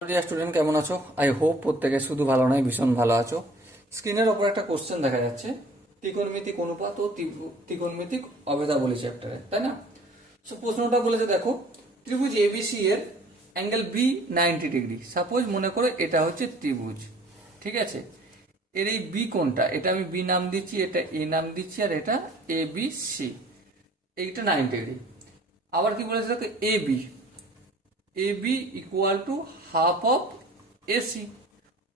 Dear student, কেমন আছো? I hope প্রত্যেকে শুধু ভালো নয়, ভীষণ ভালো আছো। স্ক্রিনের ওপর একটা কোশ্চেন দেখা যাচ্ছে, ত্রিকোণমিতিক অনুপাত ও ত্রিকোণমিতিক অভেদাবলী চ্যাপ্টারে, তাই না? সো প্রশ্নটা বলেছে, দেখো, ত্রিভুজ এবিসি এর অ্যাঙ্গেল বি 90 ডিগ্রি। সাপোজ মনে করো এটা হচ্ছে ত্রিভুজ, ঠিক আছে? এর এই বি কোনটা, এটা আমি বি নাম দিচ্ছি, এটা এ নাম দিচ্ছি, আর এটা এ বি সি। এইটা 90 ডিগ্রি। আবার কি বলেছে, দেখো, A B AB equal to half of AC।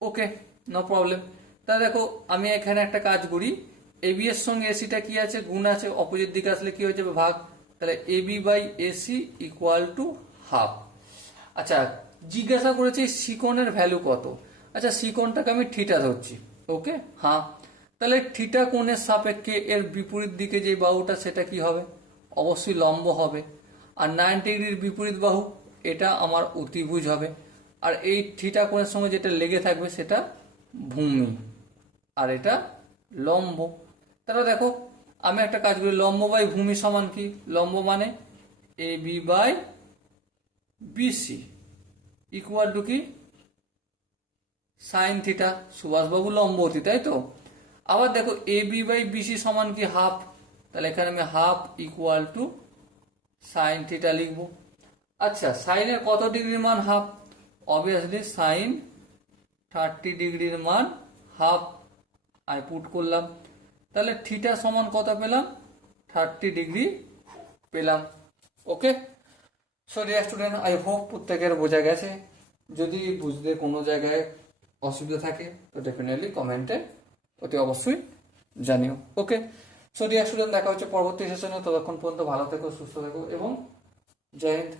Okay, no problem. তাহলে দেখো, আমি এখানে একটা কাজ করি, এবি এর সঙ্গে এসিটা কি আছে, গুণ আছে, অপোজিট দিকে আসলে কি হয়ে যাবে, ভাগ। তাহলে AB by AC equal to half. আচ্ছা, জিজ্ঞাসা করেছে সিকোণের ভ্যালু কত। আচ্ছা, সিকোণটাকে আমি থিটা ধরছি। ওকে, হ্যাঁ। তাহলে থিটা কোণের সাপেক্ষে এর বিপরীত দিকে যে বাহুটা, সেটা কি হবে? অবশ্যই লম্ব হবে। আর 90 ডিগ্রির বিপরীত বাহু, এটা আমার অতিভুজ হবে। আর এই থিটা কোণের সঙ্গে যেটা লেগে থাকবে সেটা ভূমি, আর এটা লম্ব। তাহলে দেখো, আমি একটা কাজ করি, লম্ব বাই ভূমি সমান কি? লম্ব মানে A B by BC equal to কি, সাইন থিটা। সুভাষবাবু লম্বতী, তাই তো? আবার দেখো, এ বি বাই বিসি সমান কি, হাফ। তাহলে এখানে আমি half equal to sine theta লিখবো। আচ্ছা, সাইনের কত ডিগ্রির মান হাফ? অবভিয়াসলি সাইন 30 ডিগ্রির মান হাফ। আমি পুট করলাম। তাহলে থিটা সমান কত পেলাম? 30 ডিগ্রি পেলাম। Okay, so dear student, I hope প্রত্যেকের বোঝা গেছে। যদি বুঝতে কোনো জায়গায় অসুবিধা থাকে তো ডেফিনেটলি কমেন্টে অতি অবশ্যই জানিও। ওকে, সো ডিয়ার স্টুডেন্ট, দেখা হচ্ছে পরবর্তী সেশনে। ততক্ষণ পর্যন্ত ভালো থেকো, সুস্থ থেকো এবং জয় হিন্দ।